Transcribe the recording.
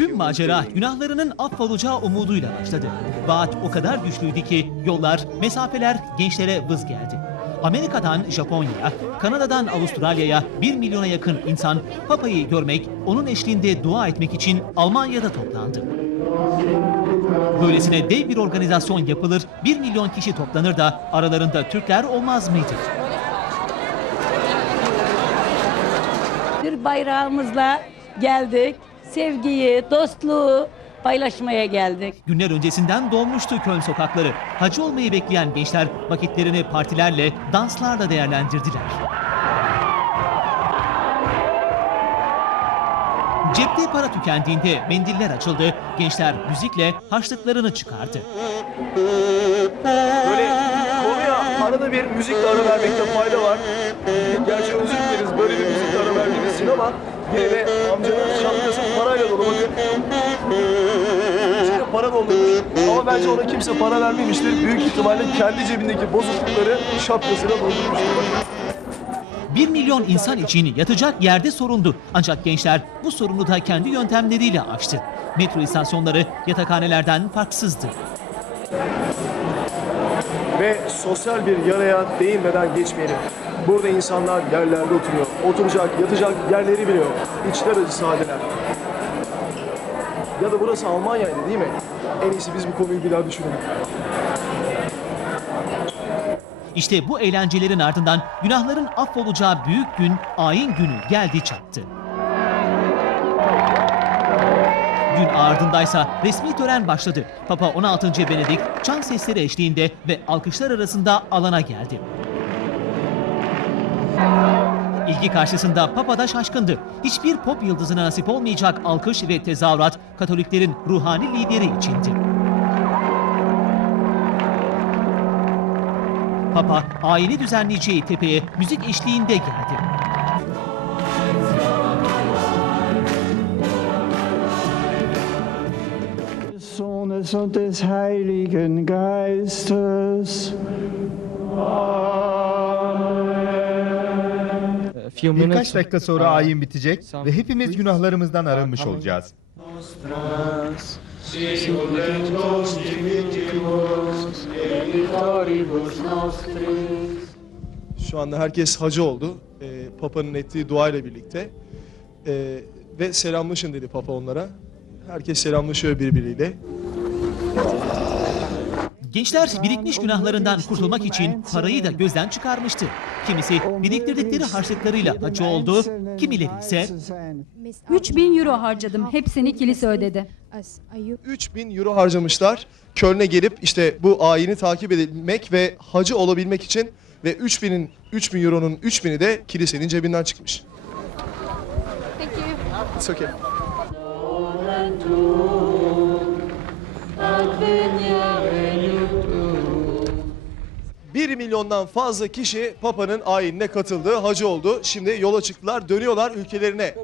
macera günahlarının affolacağı umuduyla başladı. Vaat o kadar güçlüydü ki yollar, mesafeler gençlere vız geldi. Amerika'dan Japonya'ya, Kanada'dan Avustralya'ya 1 milyona yakın insan Papa'yı görmek, onun eşliğinde dua etmek için Almanya'da toplandı. Böylesine dev bir organizasyon yapılır, 1 milyon kişi toplanır da aralarında Türkler olmaz mıydı? Bir bayrağımızla geldik. Sevgiyi, dostluğu paylaşmaya geldik. Günler öncesinden dolmuştu Köln sokakları. Hacı olmayı bekleyen gençler vakitlerini partilerle, danslarla değerlendirdiler. Cepte para tükendiğinde mendiller açıldı. Gençler müzikle harçlıklarını çıkardı. Böyle konuya arada bir müzikle ara vermekte fayda var. Gerçi için ama yine de amcanın şapkası parayla dolu bakın. İçine para doldurmuş ama bence ona kimse para vermemiştir. Büyük ihtimalle kendi cebindeki bozuklukları şapkasına doldurmuştur. Bakın. 1 milyon insan için yatacak yerde sorundu. Ancak gençler bu sorunu da kendi yöntemleriyle aştı. Metro istasyonları yatakhanelerden farksızdı. Ve sosyal bir yaraya değinmeden geçmeyelim. Burada insanlar yerlerde oturuyor. Oturacak, yatacak yerleri bile yok. İçler acısı haldeler. Ya da burası Almanya'ydı değil mi? En iyisi biz bu konuyu bir daha düşünelim. İşte bu eğlencelerin ardından günahların affolacağı büyük gün, ayin günü geldi çattı. Gün ardındaysa resmi tören başladı. Papa 16. Benedik çan sesleri eşliğinde ve alkışlar arasında alana geldi. İlgi karşısında Papa da şaşkındı. Hiçbir pop yıldızına nasip olmayacak alkış ve tezahürat Katoliklerin ruhani lideri içindi. Papa ayini düzenleyeceği tepeye müzik eşliğinde geldi. Sohnes und des Heiligen Geistes. Birkaç dakika sonra ayin bitecek ve hepimiz günahlarımızdan arınmış olacağız. Şu anda herkes hacı oldu. Ee, Papa'nın ettiği duayla birlikte. Ee, ve selamlaşın dedi Papa onlara. Herkes selamlaşıyor birbiriyle. Gençler birikmiş günahlarından kurtulmak için parayı da gözden çıkarmıştı. Kimisi biriktirdikleri harçlıklarıyla hacı oldu, kimileri ise 3000 euro harcadım. Hepsini kilise ödedi. 3000 euro harcamışlar. Köln'e gelip işte bu ayini takip edebilmek ve hacı olabilmek için ve 3000'in 3000 euronun 3000'i de kilisenin cebinden çıkmış. Peki. It's okay. Bir milyondan fazla kişi Papa'nın ayinine katıldı, hacı oldu. Şimdi yola çıktılar, dönüyorlar ülkelerine.